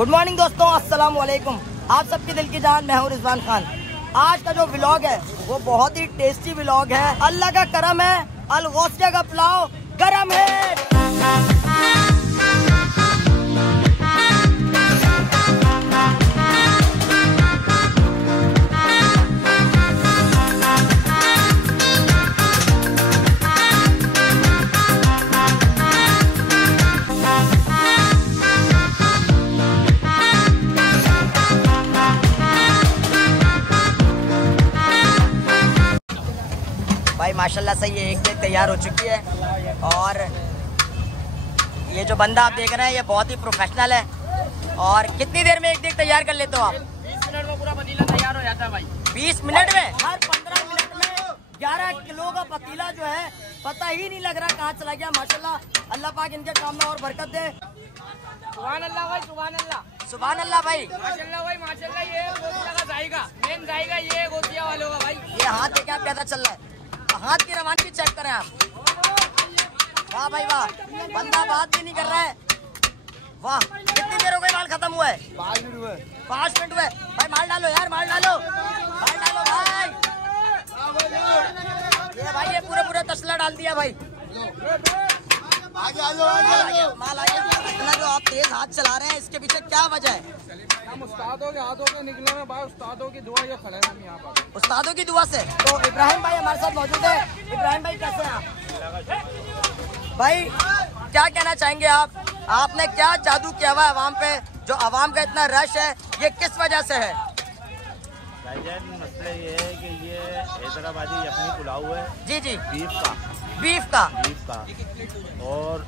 Good morning दोस्तों, अस्सलाम वालेकुम। आप सबके दिल की जान, मैं हूं रिजवान खान। आज का जो व्लॉग है वो बहुत ही टेस्टी व्लॉग है। अल्लाह का करम है, अल गौसिया का पुलाव गरम है। भाई माशाल्लाह से ये एक देख तैयार हो चुकी है और ये जो बंदा आप देख रहे हैं ये बहुत ही प्रोफेशनल है। और कितनी देर में एक देख तैयार कर लेते हो आप? 20 मिनट में पूरा पतीला तैयार हो जाता है भाई। 20 मिनट में? हर 15 मिनट में 11 किलो का पतीला जो है पता ही नहीं लग रहा कहाँ चला गया। माशाल्लाह, अल्लाह पाक इनके काम में और बरकत दे। सुभान अल्लाह भाई, सुभान अल्लाह, सुभान अल्लाह भाई, माशाल्लाह भाई माशाल्लाह। ये गौसिया का जाएगा, मेन जाएगा ये गौसिया वालों का भाई। ये हाथ देखे आप कैसा चल रहा है, हाथ की रवानगी चेक करें आप। वाह भाई वाह, बंदा बात भी नहीं कर रहा है। वाह, कितनी देर हो गई माल खत्म हुआ है? 5 मिनट हुए। 5 मिनट हुए भाई। माल डालो यार, माल डालो, माल डालो भाई। ये भाई ये पूरा तसला डाल दिया भाई। आगे माल आ गया। इतना जो आप तेज हाथ चला रहे हैं इसके पीछे क्या वजह है? हम उस्तादों के हाथों के निकले में भाई, उस्तादों की दुआ ये खड़े हैं हम यहाँ पर। उस्तादों की दुआ से। तो इब्राहिम भाई हमारे साथ मौजूद है। इब्राहिम भाई कैसे हैं आप? भाई क्या कहना चाहेंगे आप? आपने क्या जादू किया हुआ है अवाम पे, जो अवाम का इतना रश है ये किस वजह से है? भाईजान मसला ये है कि ये हैदराबादी यखनी पुलाव है। जी जी, बीफ का और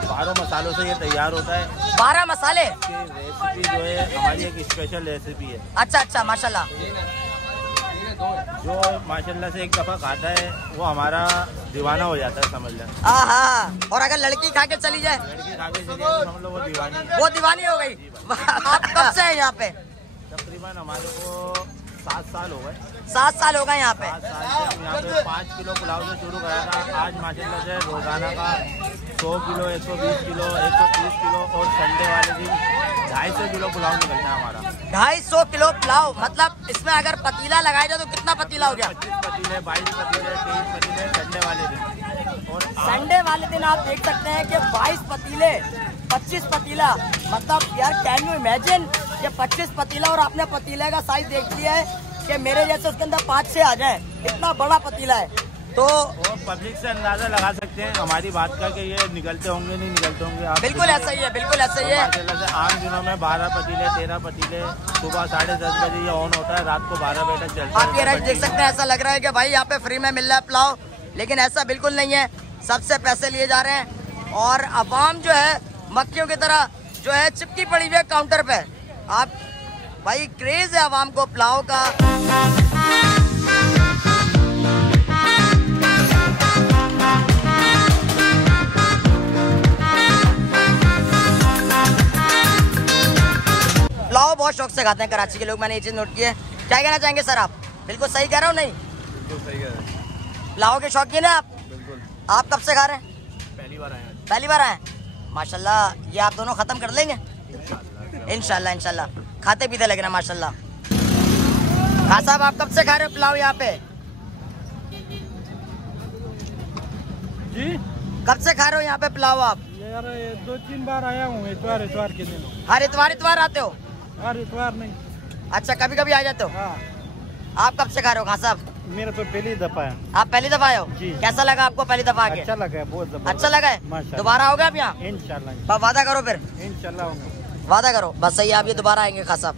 12 मसालों से ये तैयार होता है। 12 मसाले? इसकी रेसिपी जो है हमारी एक स्पेशल रेसिपी है। अच्छा माशाल्लाह। जो माशाल्लाह से एक दफा खाता है वो हमारा दीवाना हो जाता है, समझ लें। हाँ, और अगर लड़की खा के चली जाए? लड़की खा के चली जाए तो समझ लो वो दीवानी हो गई। आप कब से हैं यहाँ पे? तकरीबन हमारे को 7 साल हो गए। 7 साल हो गए यहाँ पे। 7 साल से हम यहाँ पे 5 किलो पुलाव से शुरू करा था। आज माशाल्लाह से रोजाना का 100 किलो, 120 किलो, 130 किलो और संडे वाले दिन 250 किलो पुलाव निकलता है हमारा। 250 किलो पुलाव? मतलब इसमें अगर पतीला लगाया जाए तो कितना पतीला हो गया? 25 पतीले, 22 पतीले, 23 पतीले संडे वाले दिन। और संडे वाले दिन आप देख सकते हैं कि 22 पतीले, 25 पतीला। मतलब यार कैन यू इमेजिन कि 25 पतीला और आपने पतीले का साइज देख लिया है कि मेरे जैसे उसके अंदर 5-6 आ जाए, इतना बड़ा पतीला है। तो और पब्लिक से अंदाजा लगा सकते हैं हमारी बात का कि ये निकलते होंगे नहीं निकलते होंगे। आप बिल्कुल ऐसा ही है, बिल्कुल ऐसा ही है। माशाल्लाह से आम दिनों में 12 पतीले, 13 पतीले सुबह 10:30 बजे ये ऑन होता है, रात को 12 बजे तक चलता है। आप ये राइस देख सकते हैं, ऐसा लग रहा है कि भाई यहाँ पे फ्री में मिल रहा है पुलाव, लेकिन ऐसा बिल्कुल नहीं है। सबसे पैसे लिए जा रहे हैं और अवाम जो है मक्खियों की तरह जो है चिपकी पड़ी हुई है काउंटर पे। आप भाई क्रेज है अवाम को पुलाव का। पुलाव बहुत शौक से खाते हैं कराची के लोग, मैंने ये चीज नोट की है। क्या कहना चाहेंगे सर आप? बिल्कुल सही कह रहा हूँ? नहीं बिल्कुल सही कह रहे हैं। पुलाव के शौकीन है आप? बिल्कुल। आप कब से खा रहे हैं? पहली बार आए हैं। पहली बार आए? माशाल्लाह, ये आप दोनों खत्म कर लेंगे इंशाल्लाह। खाते पीते लग रहे हैं माशाल्लाह। हाँ साहब, आप कब से खा रहे हो पुलाव यहाँ पे? जी, कब से खा रहे हो यहाँ पे पुलाव आप? यार 2-3 बार आया हूँ। इतवार के दिन। हर इतवार आते हो? हर इतवार नहीं। अच्छा, कभी कभी आ जाते हो? हाँ। आप कब से खा रहे हो? हाँ साहब, मेरा तो पहली दफा है। आप पहली दफा आए हो? जी। कैसा लगा आपको पहली दफा आके? अच्छा लगा है, बहुत जबरदस्त। अच्छा लगा है? माशाल्लाह। दोबारा आओगे आप यहाँ? इंशाल्लाह। वादा करो फिर। इंशाल्लाह वादा करो बस। सही है, आप ये दोबारा आएंगे खान साहब?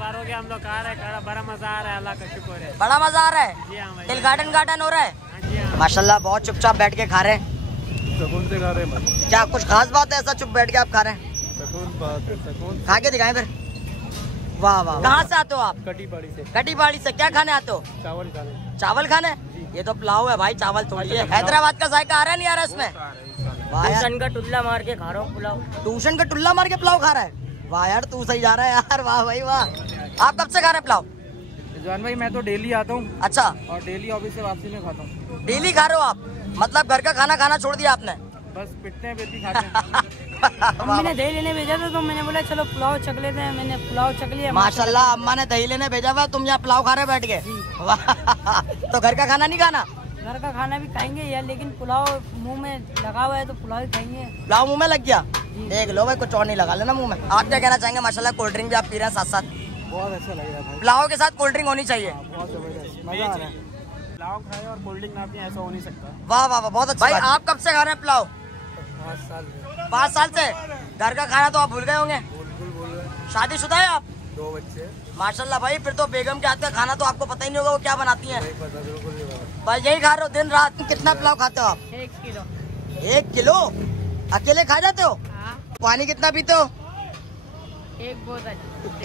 बार हो गया हम लोग आ रहे हैं, बड़ा मजा आ रहा है, अल्लाह का शुक्र है। बड़ा मजा आ रहा है? जी हाँ भाई। दिल गार्डन हो रहा है माशाल्लाह। बहुत चुपचाप बैठ के खा रहे हैं। सुकून से खा रहे हैं। क्या कुछ खास बात है ऐसा चुप बैठ के आप खा रहे हैं? सुकून बात है, सुकून। खा के दिखाएं फिर। वाह वाह। कहाँ से आते हो आप? कटीबाड़ी से। क्या खाने आते हो? चावल खाने? ये तो पुलाव है भाई, चावल थोड़ी है। हैदराबाद का जायका आ रहा है नहीं आ रहा इसमें? ट्यूशन का टुल्ला मार के खा रहा हूँ पुलाव। ट्यूशन का टुल्ला मार के पुलाव खा रहा है? वाह यार, तू सही जा रहा है यार। वाह भाई वाह। आप कब से खा रहे हैं पुलाव? रिजवान भाई मैं तो डेली आता हूँ। अच्छा, और डेली ऑफिस से वापसी में खाता हूँ। डेली खा रहे हो आप? मतलब घर का खाना खाना छोड़ दिया आपने? बस पिटते हैं बेटी खाते हैं। अम्मी ने दही लेने भेजा था तो मैंने बोला चलो पुलाव चख लेते हैं। मैंने पुलाव चख लिया। माशाल्लाह, अम्मा ने दही लेने भेजा हुआ, तुम यहाँ पुलाव खा रहे बैठ के। तो घर का खाना नहीं खाना? घर का खाना भी खाएंगे यार, लेकिन पुलाव मुंह में लगा हुआ है तो पुलाव ही खाएंगे। पुलाव मुंह में लग गया? देख लो भाई, कुछ और नहीं लगा लेना मुंह में। आप क्या कहना चाहेंगे? माशाल्लाह कोल्ड ड्रिंक भी आप पी रहे हैं साथ साथ। बहुत अच्छा लग रहा है। पुलाव के साथ कोल्ड ड्रिंक होनी चाहिए। बहुत जबरदस्त मजा आ रहा है। पुलाव खाए और कोल्ड ड्रिंक ना पिए, ऐसा हो नहीं सकता। वाह वाह वाह, बहुत अच्छा। भाई आप कब से खा रहे हैं पुलाव? 5 साल से। घर का खाना तो आप भूल गए होंगे? बिल्कुल। शादीशुदा है आप? 2 बच्चे। माशाल्लाह भाई, फिर तो बेगम के हाथ का खाना तो आपको पता ही नहीं होगा वो क्या बनाती हैं। भाई यही खा रहे हो दिन रात? कितना पुलाव खाते हो आप? 1 किलो। 1 किलो अकेले खा जाते हो? हाँ। पानी कितना पीते हो? 1 बोतल।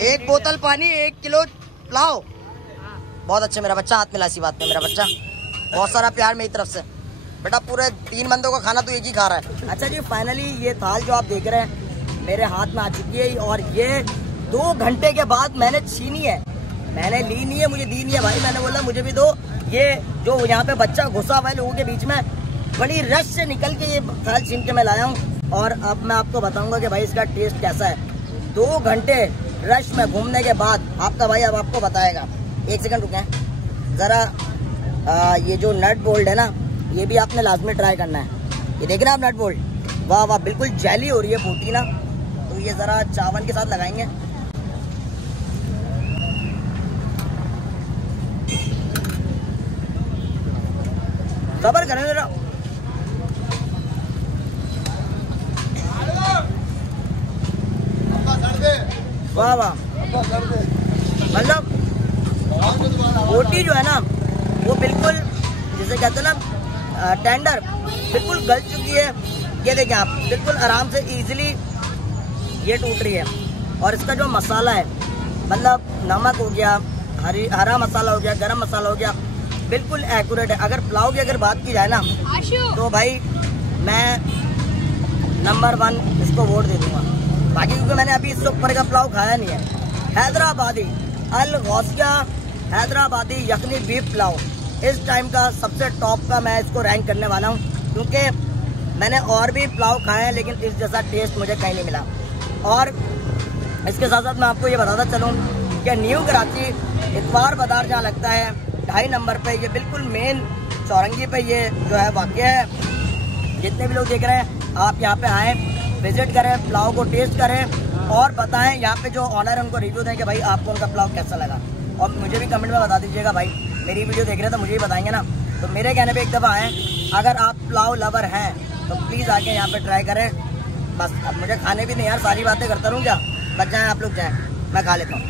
1 बोतल पानी, 1 किलो पुलाव। बहुत अच्छे मेरा बच्चा, हाथ मिला सी बात में मेरा बच्चा। बहुत सारा प्यार मेरी तरफ से। बेटा पूरे 3 बंदों का खाना तो एक ही खा रहा है। अच्छा जी, फाइनली ये थाल जो आप देख रहे हैं मेरे हाथ में आ चुकी है और ये 2 घंटे के बाद मैंने छीनी है। मैंने ली नहीं है, मुझे दी नहीं है भाई। मैंने बोला मुझे भी दो। ये जो यहाँ पे बच्चा घुसा हुआ है लोगों के बीच में, बड़ी रश से निकल के ये थाल छीन के मैं लाया हूँ और अब मैं आपको बताऊंगा कि भाई इसका टेस्ट कैसा है। 2 घंटे रश में घूमने के बाद आपका भाई अब आपको बताएगा। 1 सेकंड रुकें जरा। ये जो नट बोल्ट है ना, ये भी आपने लाजमी ट्राई करना है। ये देख रहे हैं आप नट बोल्ट, वाह वाह, बिल्कुल जैली हो रही है बूटी ना। तो ये जरा चावल के साथ लगाएंगे। सबर करें जरा। वाह वाह, मतलब रोटी जो है ना वो बिल्कुल जिसे कहते हैं ना टेंडर, बिल्कुल गल चुकी है। ये देखें आप, बिल्कुल आराम से इजीली ये टूट रही है। और इसका जो मसाला है, मतलब नमक हो गया, हरा मसाला हो गया, गरम मसाला हो गया, बिल्कुल एक्यूरेट है। अगर पुलाव की अगर बात की जाए ना तो भाई मैं नंबर 1 इसको वोट दे दूंगा। बाकी क्योंकि मैंने अभी इससे ऊपर का पुलाव खाया नहीं है। हैदराबादी अल गौसिया हैदराबादी यखनी बीफ पुलाव इस टाइम का सबसे टॉप का मैं इसको रैंक करने वाला हूँ, क्योंकि मैंने और भी पुलाव खाए हैं लेकिन इस जैसा टेस्ट मुझे कहीं नहीं मिला। और इसके साथ साथ मैं आपको ये बताता चलूँ कि न्यू कराची इतवार बाजार जहाँ लगता है 2.5 नंबर पे, ये बिल्कुल मेन चौरंगी पे ये जो है वाक़या है। जितने भी लोग देख रहे हैं आप यहाँ पे आएँ, विजिट करें, पुलाव को टेस्ट करें और बताएं यहाँ पे जो ऑनर है उनको रिव्यू दें कि भाई आपको उनका पुलाव कैसा लगा। और मुझे भी कमेंट में बता दीजिएगा भाई, मेरी वीडियो देख रहे हैं तो मुझे भी बताएंगे ना। तो मेरे कहने पे एक दफ़ा आएँ, अगर आप पुलाव लवर हैं तो प्लीज़ आके यहाँ पे ट्राई करें। बस अब मुझे खाने भी नहीं यार, सारी बातें करता रहूँ क्या? बच जाएँ आप लोग, जाएँ मैं खा लेता हूँ।